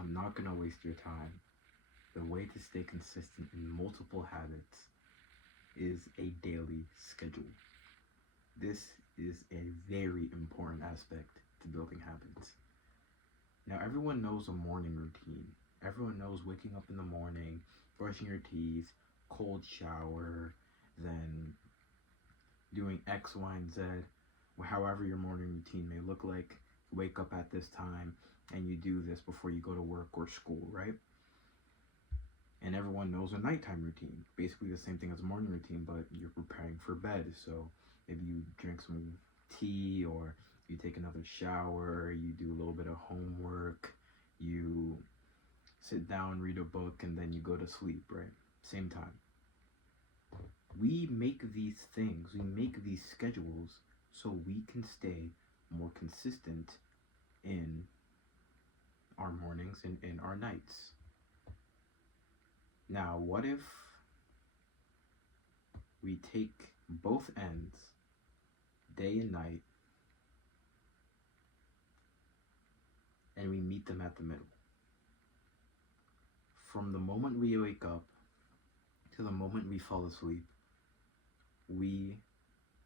I'm not going to waste your time. The way to stay consistent in multiple habits is a daily schedule. This is a very important aspect to building habits. Now, everyone knows a morning routine. Everyone knows waking up in the morning, brushing your teeth, cold shower, then doing X, Y, and Z, however your morning routine may look like. Wake up at this time and you do this before you go to work or school, right? And everyone knows a nighttime routine. Basically the same thing as a morning routine, but you're preparing for bed. So maybe you drink some tea, or you take another shower, you do a little bit of homework, you sit down, read a book, and then you go to sleep, right? Same time. We make these things, we make these schedules so we can stay more consistent in our mornings and in our nights. Now, what if we take both ends, day and night, and we meet them at the middle? From the moment we wake up to the moment we fall asleep, we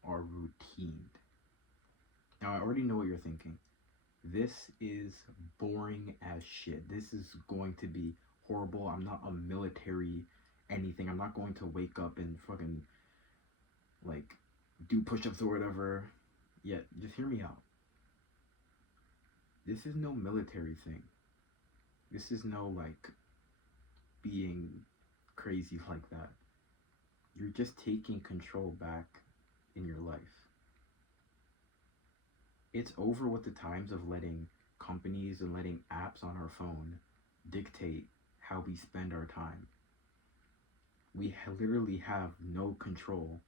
are routined. Now, I already know what you're thinking. This is boring as shit. This is going to be horrible. I'm not a military anything. I'm not going to wake up and fucking like do push-ups or whatever. Yeah, just hear me out. This is no military thing. This is no like being crazy like that. You're just taking control back in your life. It's over with the times of letting companies and letting apps on our phone dictate how we spend our time. We literally have no control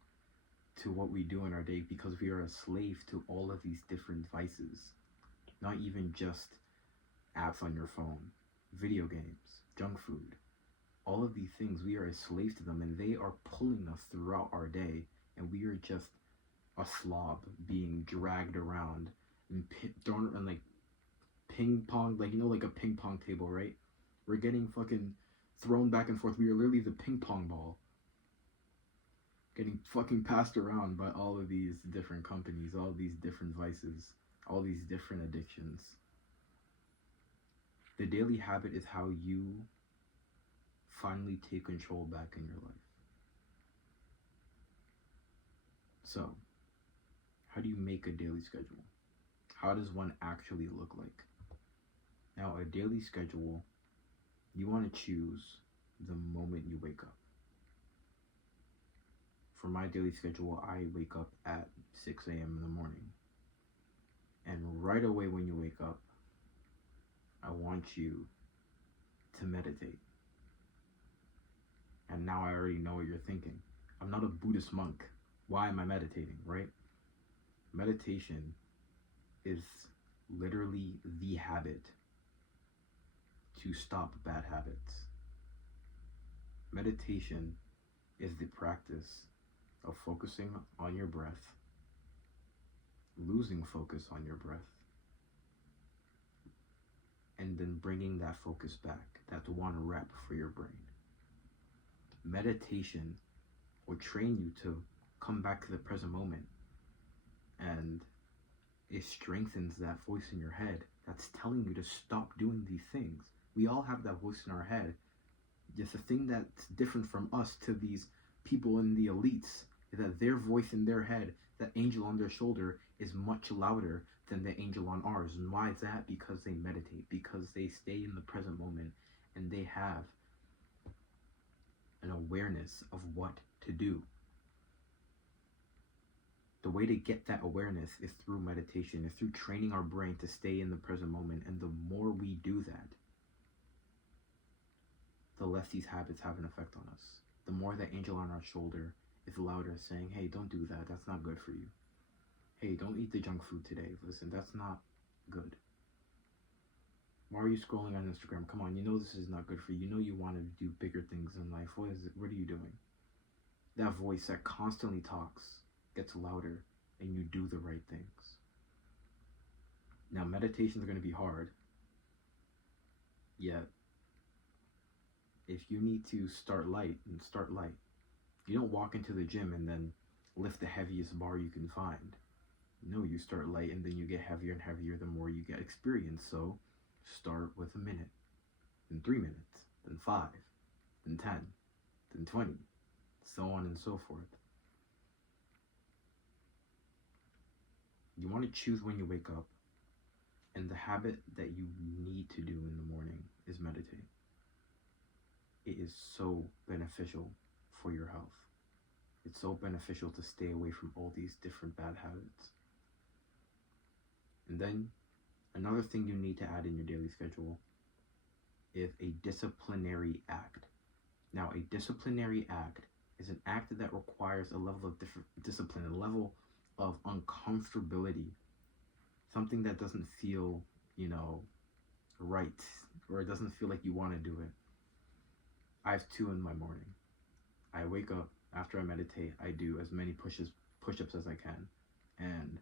to what we do in our day because we are a slave to all of these different vices. Not even just apps on your phone, video games, junk food. All of these things, we are a slave to them, and they are pulling us throughout our day, and we are just a slob being dragged around and thrown and like ping pong, like, you know, like a ping pong table, right? We're getting fucking thrown back and forth. We are literally the ping pong ball getting fucking passed around by all of these different companies, all of these different vices, all these different addictions. The daily habit is how you finally take control back in your life. So, how do you make a daily schedule? How does one actually look like? Now, a daily schedule, you want to choose the moment you wake up. For my daily schedule, I wake up at 6 a.m. in the morning. And right away when you wake up, I want you to meditate. And now I already know what you're thinking. I'm not a Buddhist monk. Why am I meditating, right? Meditation is literally the habit to stop bad habits. Meditation is the practice of focusing on your breath, losing focus on your breath, and then bringing that focus back. That's one rep for your brain. Meditation will train you to come back to the present moment, and it strengthens that voice in your head that's telling you to stop doing these things. We all have that voice in our head. Just the thing that's different from us to these people in the elites is that their voice in their head, that angel on their shoulder, is much louder than the angel on ours. And why is that? Because they meditate, because they stay in the present moment, and they have an awareness of what to do. The way to get that awareness is through meditation, is through training our brain to stay in the present moment. And the more we do that, the less these habits have an effect on us. The more that angel on our shoulder is louder saying, hey, don't do that. That's not good for you. Hey, don't eat the junk food today. Listen, that's not good. Why are you scrolling on Instagram? Come on, you know this is not good for you. You know you want to do bigger things in life. What is it? What are you doing? That voice that constantly talks gets louder, and you do the right things. Now, meditation is going to be hard. Yet, if you need to start light, then start light. You don't walk into the gym and then lift the heaviest bar you can find. No, you start light and then you get heavier and heavier the more you get experience. So start with a minute, then 3 minutes, then 5, then 10, then 20, so on and so forth. You want to choose when you wake up, and the habit that you need to do in the morning is meditate. It is so beneficial for your health. It's so beneficial to stay away from all these different bad habits. And then another thing you need to add in your daily schedule is a disciplinary act. Now, a disciplinary act is an act that requires a level of discipline, a level of uncomfortability, something that doesn't feel, right, or it doesn't feel like you want to do it. I have 2 in my morning. I wake up, after I meditate, I do as many push-ups as I can, and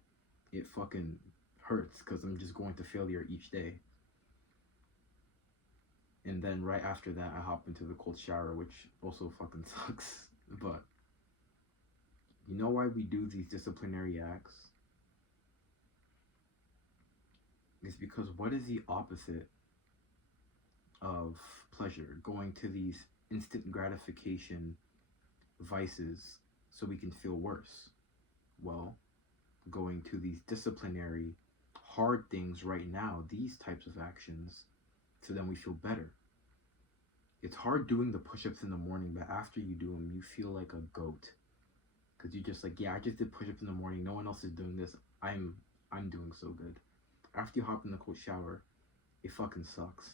it fucking hurts because I'm just going to failure each day. And then right after that, I hop into the cold shower, which also fucking sucks. But you know why we do these disciplinary acts? It's because what is the opposite of pleasure? Going to these instant gratification vices so we can feel worse. Well, going to these disciplinary, hard things right now, these types of actions, so then we feel better. It's hard doing the push-ups in the morning, but after you do them, you feel like a goat. Because you're just like, yeah, I just did push-ups in the morning. No one else is doing this. I'm doing so good. After you hop in the cold shower, it fucking sucks.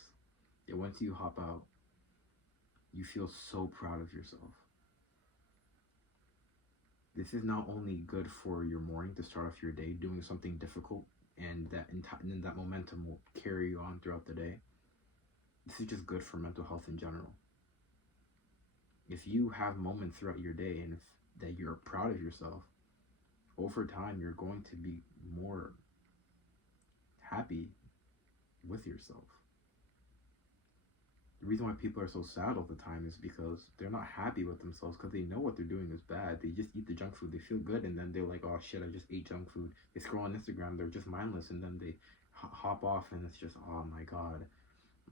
And once you hop out, you feel so proud of yourself. This is not only good for your morning to start off your day doing something difficult, and then that momentum will carry you on throughout the day. This is just good for mental health in general. If you have moments throughout your day and that you're proud of yourself, over time you're going to be more happy with yourself. The reason why people are so sad all the time is because they're not happy with themselves, because they know what they're doing is bad. They just eat the junk food, they feel good, and then they're like, oh shit, I just ate junk food. They scroll on Instagram, they're just mindless, and then they hop off, and it's just, oh my god,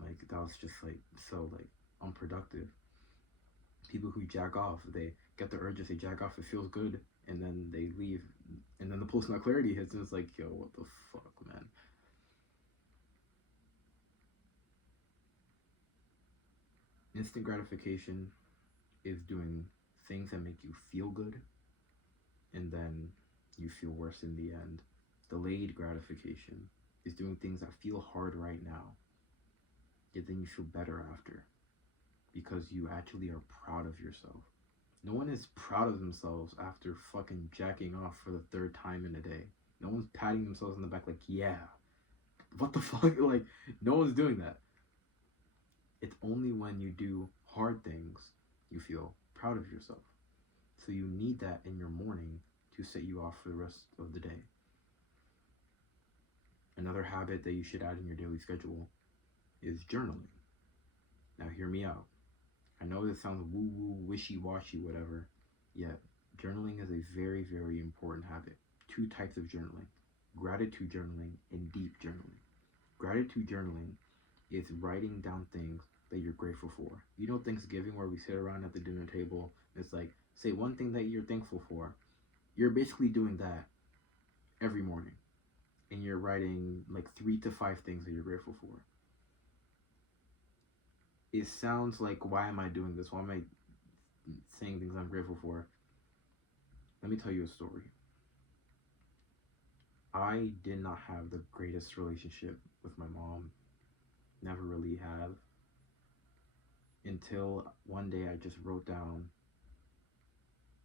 like that was just like so like unproductive. People who jack off, they get the urges, they jack off, it feels good, and then they leave, and then the post-nut clarity hits, and it's like, yo, what the fuck, man. Instant gratification is doing things that make you feel good, and then you feel worse in the end. Delayed gratification is doing things that feel hard right now, yet then you feel better after, because you actually are proud of yourself. No one is proud of themselves after fucking jacking off for the 3rd time in a day. No one's patting themselves on the back like, yeah, what the fuck? Like, no one's doing that. It's only when you do hard things you feel proud of yourself. So you need that in your morning to set you off for the rest of the day. Another habit that you should add in your daily schedule is journaling. Now hear me out. I know this sounds woo-woo, wishy-washy, whatever, yet journaling is a very, very important habit. 2 types of journaling: gratitude journaling and deep journaling. Gratitude journaling is writing down things that you're grateful for. You know, Thanksgiving, where we sit around at the dinner table, it's like, say one thing that you're thankful for. You're basically doing that every morning, and you're writing like 3 to 5 things that you're grateful for. It sounds like, why am I doing this? Why am I saying things I'm grateful for? Let me tell you a story. I did not have the greatest relationship with my mom. Never really have. Until one day I just wrote down,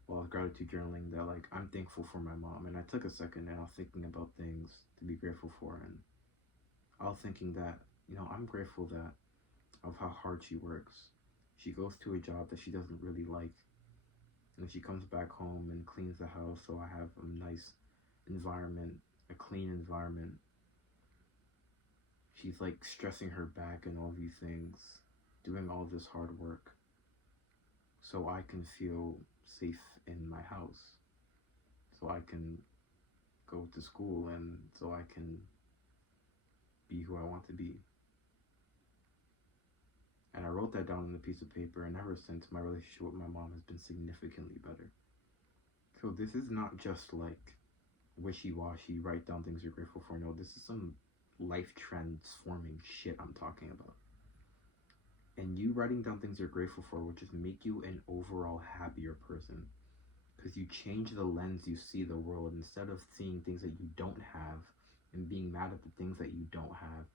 while I was gratitude journaling, that like, I'm thankful for my mom. And I took a second and I was thinking about things to be grateful for. And I was thinking that, I'm grateful that of how hard she works. She goes to a job that she doesn't really like, and she comes back home and cleans the house, so I have a nice environment, a clean environment. She's like stressing her back and all these things, doing all this hard work so I can feel safe in my house, so I can go to school, and so I can be who I want to be. And I wrote that down on a piece of paper, and ever since, my relationship with my mom has been significantly better. So this is not just like wishy-washy, write down things you're grateful for. No, this is some life transforming shit I'm talking about. And you writing down things you're grateful for will just make you an overall happier person. Because you change the lens you see the world. Instead of seeing things that you don't have and being mad at the things that you don't have,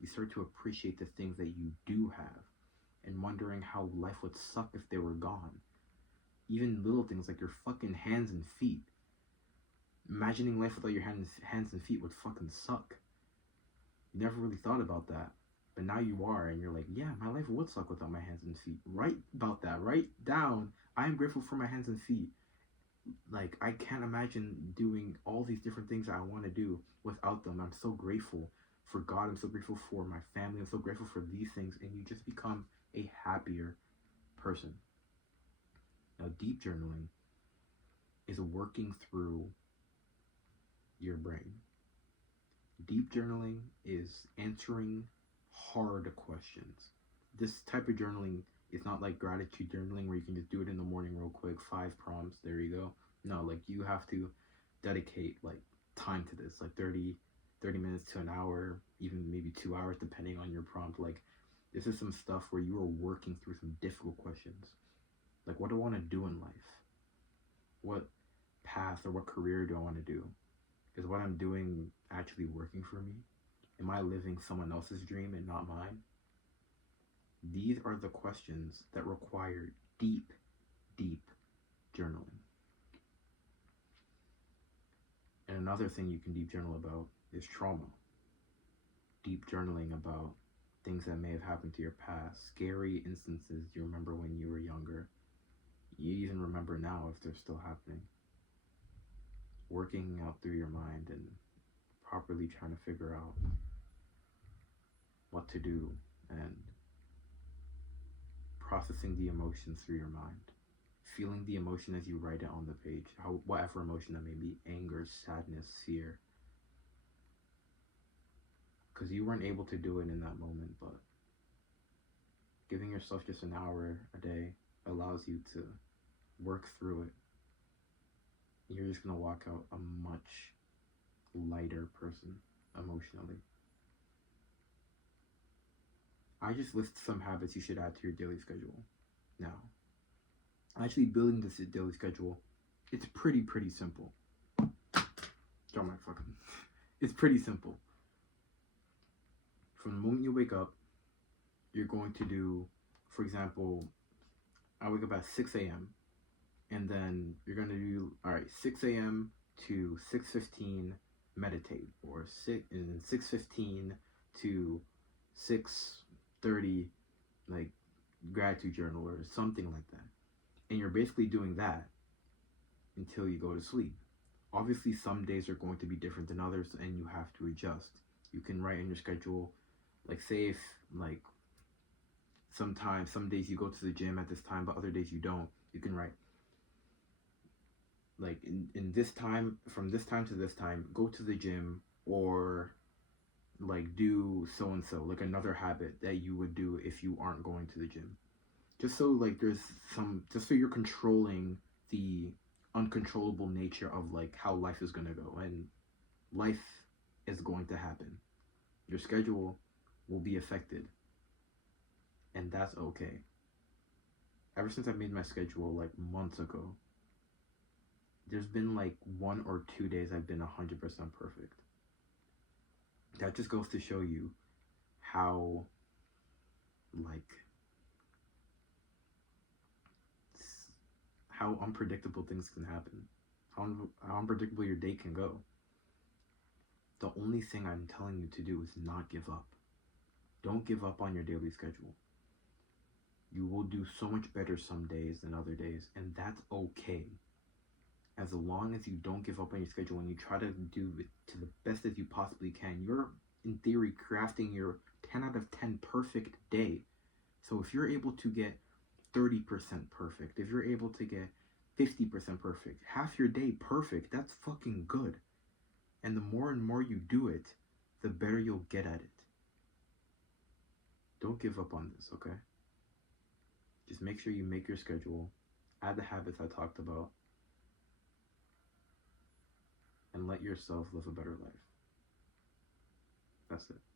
you start to appreciate the things that you do have and wondering how life would suck if they were gone. Even little things like your fucking hands and feet. Imagining life without your hands and feet would fucking suck. You never really thought about that. But now you are, and you're like, yeah, my life would suck without my hands and feet. Write about that. Write down, I am grateful for my hands and feet. Like, I can't imagine doing all these different things I want to do without them. I'm so grateful for God. I'm so grateful for my family. I'm so grateful for these things. And you just become a happier person. Now, deep journaling is working through your brain. Deep journaling is answering hard questions. This type of journaling is not like gratitude journaling where you can just do it in the morning real quick, 5 prompts, there you go. No, like you have to dedicate like time to this, like 30 minutes to an hour, even maybe 2 hours depending on your prompt. Like this is some stuff where you are working through some difficult questions. Like, what do I want to do in life? What path or what career do I want to do? Is what I'm doing actually working for me? Am I living someone else's dream and not mine? These are the questions that require deep, deep journaling. And another thing you can deep journal about is trauma. Deep journaling about things that may have happened to your past, scary instances you remember when you were younger. You even remember now if they're still happening. Working out through your mind and properly trying to figure out what to do and processing the emotions through your mind. Feeling the emotion as you write it on the page, whatever emotion that may be, anger, sadness, fear. Because you weren't able to do it in that moment, but giving yourself just an hour a day allows you to work through it. You're just going to walk out a much lighter person emotionally. I just list some habits you should add to your daily schedule. Now, actually building this daily schedule, it's pretty simple. Drop my fucking. It's pretty simple. From the moment you wake up, you're going to do, for example, I wake up at 6 a.m. and then you're going to do, 6 a.m. to 6:15 meditate, or 6:15 to 6:30 like gratitude journal or something like that. And you're basically doing that until you go to sleep. Obviously, some days are going to be different than others, and you have to adjust. You can write in your schedule, like say if like sometimes some days you go to the gym at this time, but other days you don't. You can write like in this time, from this time to this time, go to the gym, or like do so and so, like another habit that you would do if you aren't going to the gym. Just so like just so you're controlling the uncontrollable nature of like how life is going to go, and life is going to happen. Your schedule will be affected, and that's okay. Ever since I made my schedule like months ago, there's been like 1 or 2 days I've been 100% perfect. That just goes to show you how how unpredictable things can happen, how unpredictable your day can go. The only thing I'm telling you to do is not give up. Don't give up on your daily schedule. You will do so much better some days than other days, and that's okay. As long as you don't give up on your schedule and you try to do it to the best as you possibly can, you're in theory, crafting your 10 out of 10 perfect day. So if you're able to get 30% perfect, if you're able to get 50% perfect, half your day perfect, that's fucking good. And the more and more you do it, the better you'll get at it. Don't give up on this, okay? Just make sure you make your schedule, add the habits I talked about, and let yourself live a better life. That's it.